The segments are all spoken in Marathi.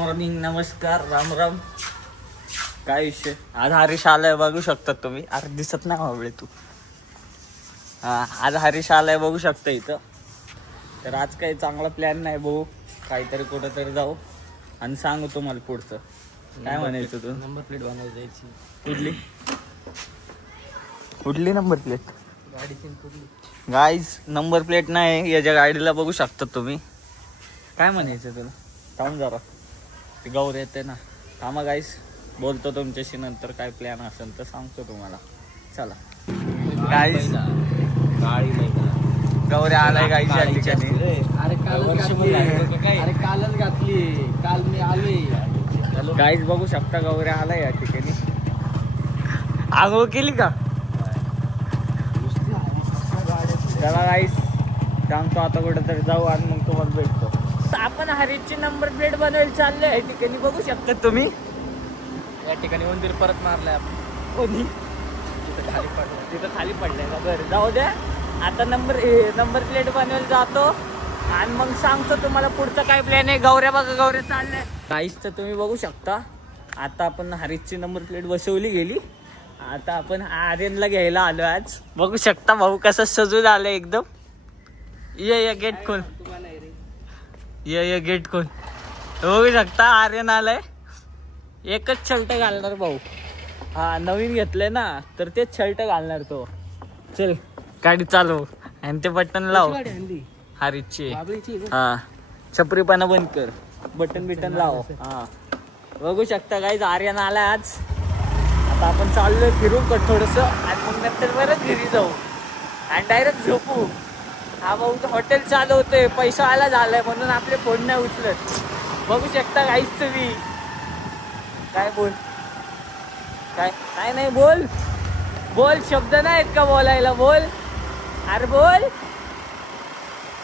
मॉर्निंग, नमस्कार, राम राम. काय विषय? आज हरीश आलाय बघू शकता तुम्ही. अरे दिसत नाही बाबळे तू. हा, आज हरीश आलाय बघू शकता इथं. तर आज काही चांगला प्लॅन नाही भाऊ. काहीतरी कुठं तरी जाऊ आणि सांगू तुम्हाला पुढचं. काय म्हणायचं तू? नंबर प्लेट बनवायची जायची. कुठली कुठली नंबर प्लेट? गाडीची कुठली? गाईज नंबर प्लेट नाही याच्या गाडीला बघू शकता तुम्ही. काय म्हणायचं तुला? थांब जरा, ते गौर येते ना. थांबा गाईस, बोलतो तुमच्याशी नंतर. काय प्लॅन असेल तर सांगतो तुम्हाला. चला गाईस, गौरी आलाय गाईस या ठिकाणी. अरे कालच घातली. काल मी आलोय. गाईस बघू शकता गौरी आलाय या ठिकाणी. आंघोळ केली का? चला गाईस, सांगतो आता कुठं तरी जाऊ आणि मग तुम्हाला भेटतो. आपण हरीशची नंबर प्लेट बनवायला चाललोय या ठिकाणी. बघू शकता तुम्ही. या ठिकाणी मंदिर परत मारलंय आपण. कोणी? तिथं खाली पडलंय का? बरं जाऊ द्या. आता नंबर प्लेट बनवायला जातो आणि मग सांगतो तुम्हाला पुढचं काय प्लॅन आहे. गौऱ्या बघा, गौऱ्या चाललंय गाईस. तर तुम्ही बघू शकता आता आपण हरीशची नंबर प्लेट बसवली गेली. आता आपण आर्यनला घ्यायला आलो आज. बघू शकता भाऊ कसं सजून आलंय एकदम. ये गेट खोल. ये गेट खोल. बघू शकता आर्यन आलाय. एकच शर्ट घालणार भाऊ. हा, नवीन घेतलंय ना, तर तेच शर्ट घालणार तो. चल गाडी चालव आणि ते बटन लाव. हरीशची. हा, छपरीपणा बंद कर. बटन लाव. हा, बघू शकता गाईज आर्यन आलाय आज. आता आपण चाललोय फिरू थोडस आणि मग नंतर परत घरी जाऊ आणि डायरेक्ट झोपू. हा भाऊ हॉटेल चालवतोय, पैसा आला झालाय म्हणून आपले फोन नाही उचलत. बघू शकता गाईज तुम्ही. काय बोल? काय नाही बोल. शब्द नाहीत का बोलायला? बोल. अरे बोल.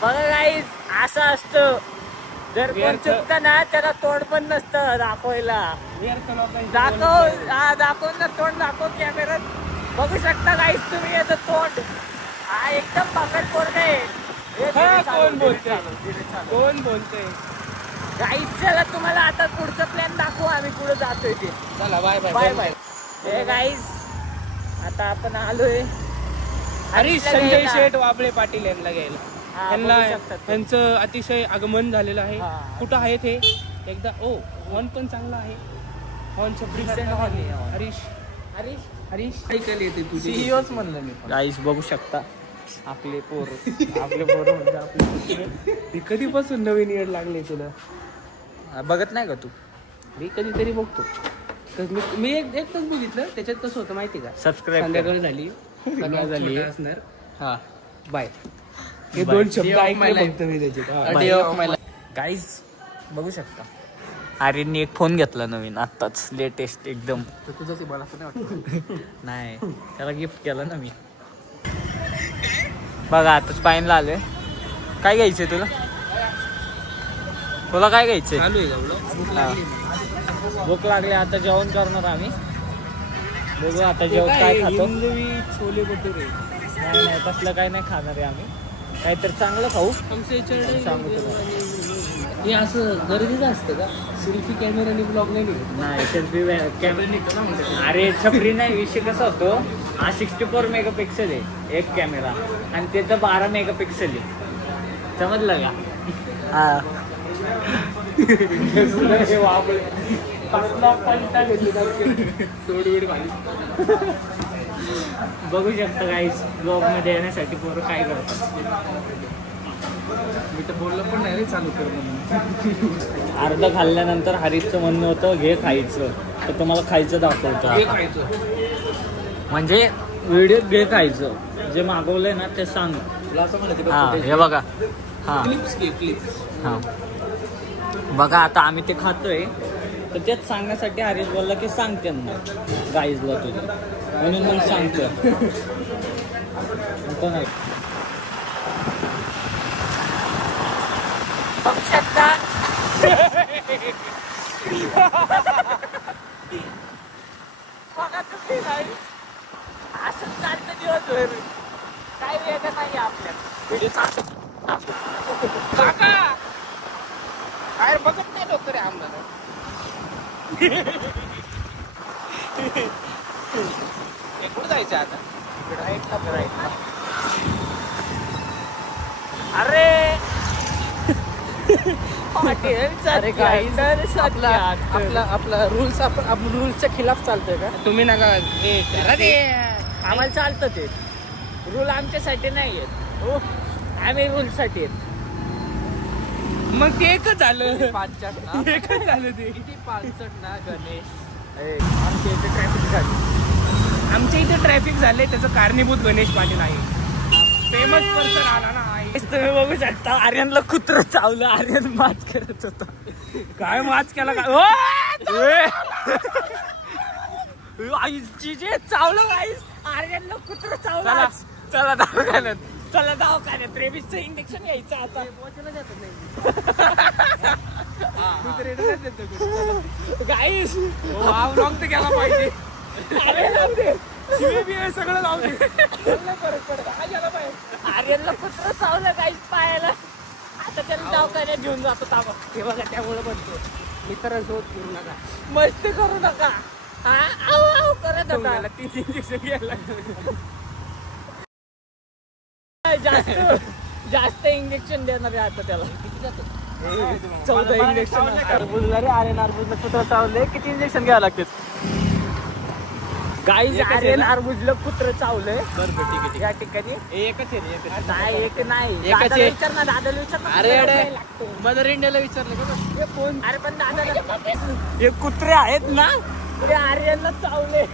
बघा गाईज, असं असतं. जर कोण चुकतं ना त्याला तोंड पण नसतं दाखवायला. दाखव ना तोंड, दाखव कॅमेऱ्यात. बघू शकता गाईज तुम्ही याचं तोंड. हा एकदम पाकड पोरग आहे. कोण बोलतोय गाईज? चला तुम्हाला आता पुढचं प्लॅन दाखवू. आम्ही पुढे जातोय ते. चला बाय बाय. हे गाईज, आता आपण आलोय हरीश संजय शेठ वाबळे पाटील यांना घ्यायला. त्यांचं अतिशय आगमन झालेलं आहे. कुठं आहे ते एकदा? हॉर्न पण चांगला आहे. हॉर्न हरीश सीईओच म्हणलं मी. गाईस बघू शकता आपले पोर म्हणजे आपले. कधीपासून नवीन येड लागले तुला? बघत नाही का तू? मी कधीतरी बघतो. मी एकच बघितलं. त्याच्यात कसं होतं माहिती का? सबस्क्राईब संध्याकाळ झाली असणार. हा, बाय. हे दोन शब्द ऐकले फक्त मी त्याचे. गाईज बघू शकता आर्यनने एक फोन घेतला नवीन आत्ताच, लेटेस्ट एकदम. तुझं ते मला नाही वाटत. नाही, त्याला गिफ्ट केलं ना मी. बघा आताच पाहिला आलोय. काय घ्यायचंय तुला काय घ्यायचंय? भूक लागली. आता जेवण करणार आम्ही. बघू आता जेवण काय खातो. छोले भटुरे. नाही तसलं काही नाही खाणार आहे आम्ही. काहीतरी चांगलं खाऊ. सांगू तुला. हे असं गरजेचं असतं का? सेल्फी कॅमेराने ब्लॉग नाही सेल्फी कॅमेरा. अरे छपरी नाही. विषय कसा होतो, हा 64 मेगापिक्सल आहे एक कॅमेरा आणि त्याचं 12 मेगापिक्सल आहे. समजलं का? हा. बघू शकता गाईस, ब्लॉग मध्ये येण्यासाठी पोरं काय करतात. मी तर बोललो पण नाही रे चालू कर म्हणून. अर्ध खाल्ल्यानंतर हरीशचं म्हणणं होतं घे खायचं. तर तुम्हाला खायचं दाखवतो. म्हणजे व्हिडिओ घे खायचं. जे मागवलंय ना ते सांग. हा हे बघा. हा हा बघा आता आम्ही ते खातोय. तर तेच सांगण्यासाठी हरीश बोलला की सांग त्यांना गाईजला तुझ्या, म्हणून मग सांगतो. असं चालतं दिवसभर. काय वेगळं नाही आपल्याला. काका काय बघत नाही लोक रे आम्हाला. कुठं जायचं आता? अरे आपला रूल्सच्या खिलाफ चालतोय का? तुम्ही नका आम्हाला चालतं ते रूल आमच्यासाठी नाही आहेत हो, आम्ही रूल साठी आहेत. मग ते एकच झालं. 5 ना एकच झालं ते. किती 5 ना गणेश. आमच्या इथे ट्रॅफिक झाली. आमच्या इथे ट्रॅफिक झाले त्याचं कारणीभूत गणेश पाटील आहे. फेमस पर्सन आला ना. तुम्ही बघू शकता आर्यनला कुत्र चावलं. आर्यन माच करत होता. काय माच केला काय? आईची जे चावलं आईस. आर्यनला कुत्र चावलं. चला दवाखान्यात. चला दवाखान्यात. रेबीजचं इंजेक्शन घ्यायचं आता. गाईस ब्लॉग तर केला पाहिजे. सगळं जाऊ दे. आर्यनला कुत्र चावलं गाईस पायाला. आता त्याला दवाखान्यात घेऊन जातो ताबा. हे बघा त्यामुळे म्हणतो मित्रांसोबत फिरू नका, मस्ती करू नका. हा आऊ आऊ करत होता. 3 इंजेक्शन घ्यायला. जास्त इंजेक्शन देणार आहे आता त्याला. 14 इंजेक्शन. आर्यन अर्बुजला कुत्र चावले. किती इंजेक्शन घ्यावं लागते गाईज? आर्यन अर्बुजला कुत्र चावलंय. बरोबर ठीक आहे. या ठिकाणी एकच आहे. नाही एक नाही. एकच आहे. विचार ना दादाला विचार ना. अरे मदर इंडियाला विचारलं का? फोन. अरे पण दादाला हे कुत्रे आहेत ना ते आर्यनला चावले.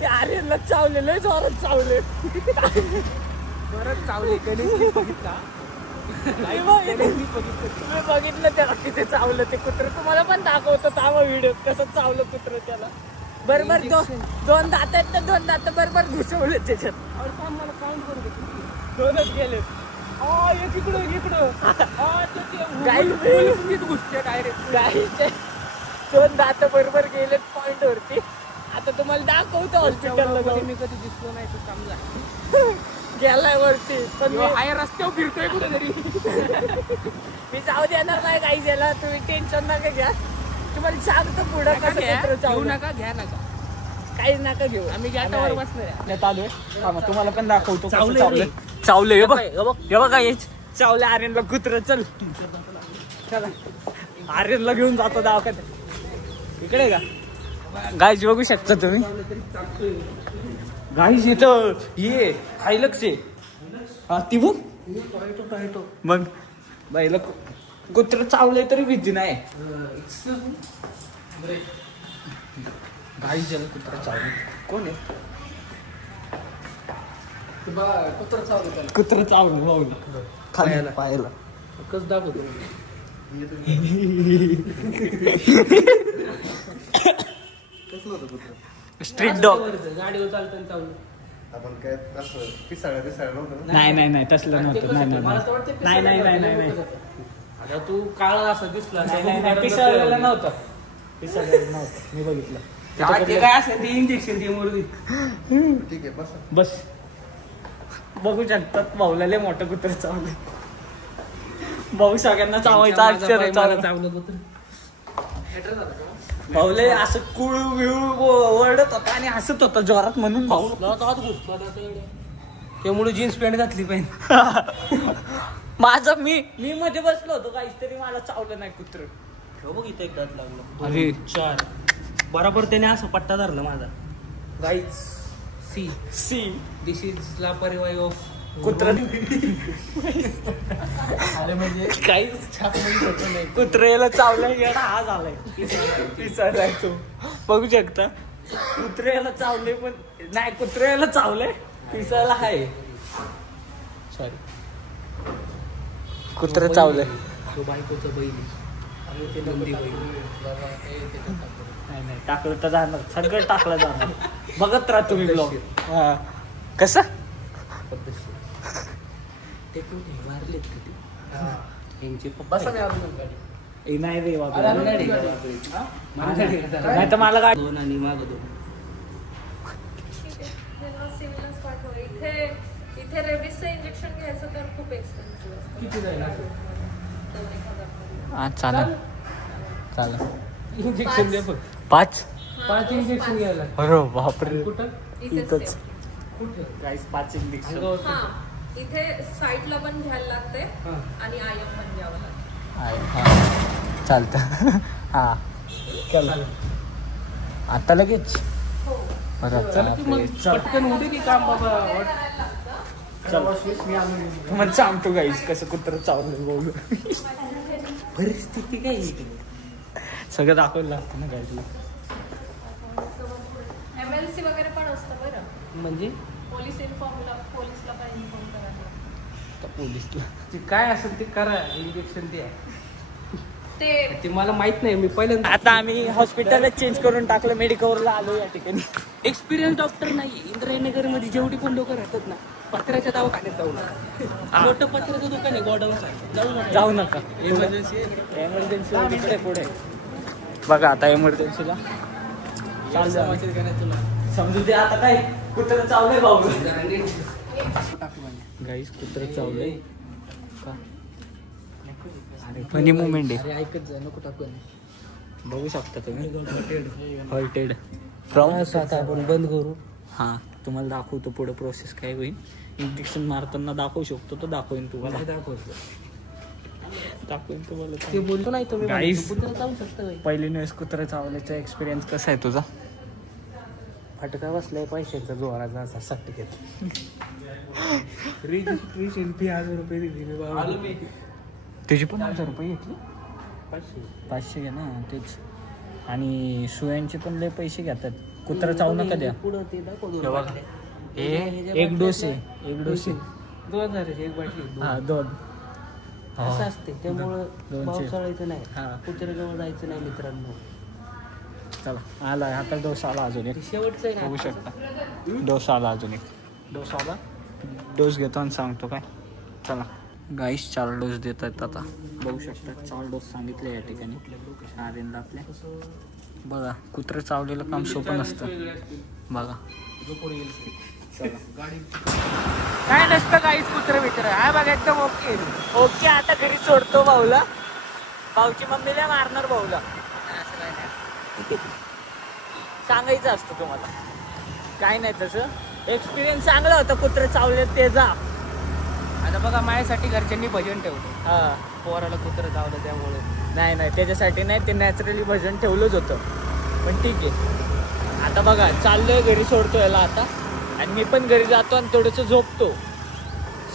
ते आर्यनला चावले. लय जोरात चावले. परत चावले. गणेश बघितला. तुम्ही बघितलं त्याला किती चावलं ते कुत्र. तुम्हाला पण दाखवतो तावा व्हिडिओ कसं चावलं कुत्र त्याला. बरोबर 2 दात आहेत तर 2 दात बरोबर घुसवले त्याच्यात. मला काउंट करू दे. 2च गेले. घुसते डायरेक्ट. गाईचे 2 दात बरोबर गेले पॉइंट वरती. आता तुम्हाला दाखवतो हॉस्पिटलला जाऊन. मी कधी दिसलो नाही तू समजा. गेलाय वरती पण रस्त्यावर फिरतोय कुठेतरी. मी जाऊ देणार नाही काही याला. तुम्ही टेन्शन नका घ्या. तुम्हाला सांगतो पुढं कसं चावू नका घ्या नका काहीच नका घेऊ. आम्ही गॅटावर बसलोय. तुम्हाला पण दाखवतो चावले. हे बघा हेच चावले आर्यनला कुत्र. चल चला आर्यनला घेऊन जातो दवाखान्यात. इकडे का गाईज बघू शकता तुम्ही. गाईज इथं ये हायलक्स आहे. हा ती बघ मग बाईला कुत्र चावले तरी भीती नाही. गाईज याला कुत्र चावले. कोण आहे? कुत्र चावलं खाली पायाला. कसं दाखवतो स्ट्रीट डॉग. गाडीवर चालताना चावलं. आपण काय असं पिसाळ्या नव्हतं. नाही तसलं नव्हतं. नाही आता तू काळा असं दिसला. पिसाळलेलं नव्हतं. मी बघितलं. ते काय असेल ते इंजेक्शन ते मुरगी. ठीक आहे बस बघू शकतात. भाऊला लय मोठं कुत्र चावलं. भाऊ सगळ्यांना चावायचं आश्चर्य चावलं. भाऊले असं कुळू विळू ओरडत होता आणि हसत होता जोरात म्हणून भाऊ त्यामुळे जीन्स पॅन्ट घातली पाहिजे. माझं मी मध्ये बसलो होतो काहीच तरी मला चावलं नाही कुत्र. बघ इथे एक दात लागला. अरे 4 बरोबर त्याने असं पट्टा धरला माझा. गाईज सी दिस इज लापरवाही ऑफ कुत्र. म्हणजे काहीच छाप नाही. कुत्र्याला चावलाय हा झालाय. पिसाळलाय तो. बघू शकता कुत्र्याला चावले पण नाही. कुत्र्याला चावलंय पिसायला आहे. सॉरी कुत्र चावलंय. तो बायकोचं बैल आणि ते नंदी बैल. नाही टाकलं तर जाणार. सगळं टाकलं जाणार. बघत राहा तुम्ही ब्लॉग. कसं ते कुठे वारलेत का ते? यांचे पप्पा नाही रे बाबा. नाही तर मला गाडी 2 आणि माग 2. इथे रेबीजचं इंजेक्शन घ्यायचं तर खूप एक्सपेन्सिव्ह असतं. किती जाईल? 2,000 हा चालेल चालेल. इंजेक्शन दे फक्त. 5. 5 इंजेक्शन घ्यायला. अरे बापरे. कुठं? इथंच कुठं? गाईस 5 इंजेक्शन. हा इथे साईडला पण घ्यायला लागते हा. आणि आयम पण घ्यावं लागतं. हा चालतं. हा चल आता लगेच. हो चला की मग पटकन होते की काम बाबा. तुम्हाला सांगतो गाईस कसं कुत्र चावलं बघू. परिस्थिती काय सगळं दाखवायला लागतं ना गाईजला. MLC वगैरे पण असतं बरं. म्हणजे पोलिसला पण इन्फॉर्म करायला. पोलीसला ते काय असेल ते करा. इंजेक्शन द्या. ते ते मला माहित नाही. मी पहिल्यांदा आता आम्ही हॉस्पिटलच चेंज करून टाकलं. मेडिकलला आलो या ठिकाणी. एक्सपिरियन्स डॉक्टर नाही. इंद्रायनगर मध्ये जेवढी पण लोक राहतात ना पत्र्याच्या दवाखान्यात जाऊ नका. छोटं पत्र्याचं दुकान आहे गोडाऊन जाऊ नका. इमर्जन्सी इकडे पुढे बघा. आता इमर्जन्सीला समजू दे. आता काय कुत्र चावलंय भाऊ. गाईस कुत्र चावलंय. फनी मुवमेंट आहे. ऐकत जा नको टाकून. बघू शकता तुम्ही. Halted problem. आता आपण बंद करू. हा तुम्हाला दाखवतो पुढे प्रोसेस काय होईल. इंजेक्शन मारताना दाखवू शकतो. तो दाखवेन तुम्हाला. दाखवेन तुम्हाला. ते बोलतो नाही तुम्ही Guys. कुत्रा चावू शकता. पहिली वेळेस कुत्रा चावल्याचा एक्सपिरियन्स कसा आहे तुझा? फटका बसलाय पैशाचा जोराचा असा सर्टिफिकेट. रजिस्ट्रेशन फी 1000 रुपये दिली मी बाबा. तुझी पण 1000 रुपये घेतली. 500 घे ना तेच. आणि सुयांचे पण लय पैसे घेतात. कुत्रा चावू नका द्या. पुढं ते दाखव. एक डोस आहे. एक डोस आहे. 2000 एक बाटली. हा 2. असं असते त्यामुळं दोनशे. पावसाळायचं नाही. हा कुत्र्याजवळ जायचं नाही मित्रांनो. चला आला. आता डोस आला अजून एक. शेवटचं आहे बघू शकता. डोस आला अजून एक. डोस आला. डोस घेतो आणि सांगतो काय. चला गाईस 4 डोस देत आहेत आता. बघू शकता 4 डोस सांगितले या ठिकाणी आर्यनला आपल्या. बघा कुत्रं चावलेलं काम सोपं नसतं. बघा काय नसतं काहीच कुत्र मित्र. हा बघा एकदम ओके. ओके. आता घरी सोडतो भाऊला. भाऊची मम्मीला मारणार भाऊला. सांगायचं असतं तुम्हाला. काय नाही तसं. एक्सपिरियन्स चांगला होता कुत्र चावले ते जा. आता बघा माझ्यासाठी घरच्यांनी भजन ठेवलं. हा पोराला कुत्र चावलं त्यामुळे. नाही त्याच्यासाठी नाही. ते नॅचरली भजन ठेवलंच होतं. पण ठीक आहे. आता बघा चाललोय घरी सोडतो याला आता. आणि मी पण घरी जातो आणि थोडंसं झोपतो.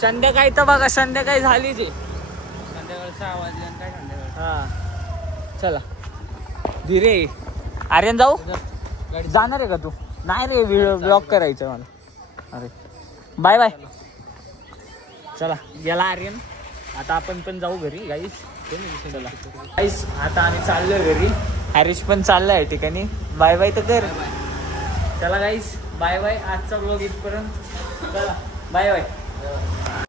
संध्याकाळी तर बघा संध्याकाळी झालीच आहे. संध्याकाळी 6 वाजले आणि काय संध्याकाळी. हा चला धीरे. आर्यन जाऊ. जाणार आहे का तू? नाही रे व्हिडिओ ब्लॉक करायचं मला. अरे बाय बाय. चला गेला आर्यन. आता आपण पण जाऊ घरी गाईस. चला गाईस आता आम्ही चाललोय घरी. हॅरिश पण चाललाय या ठिकाणी. बाय बाय तर कर. चला गाईस बाय बाय. आजचा ब्लॉग इथपर्यंत. चला बाय बाय.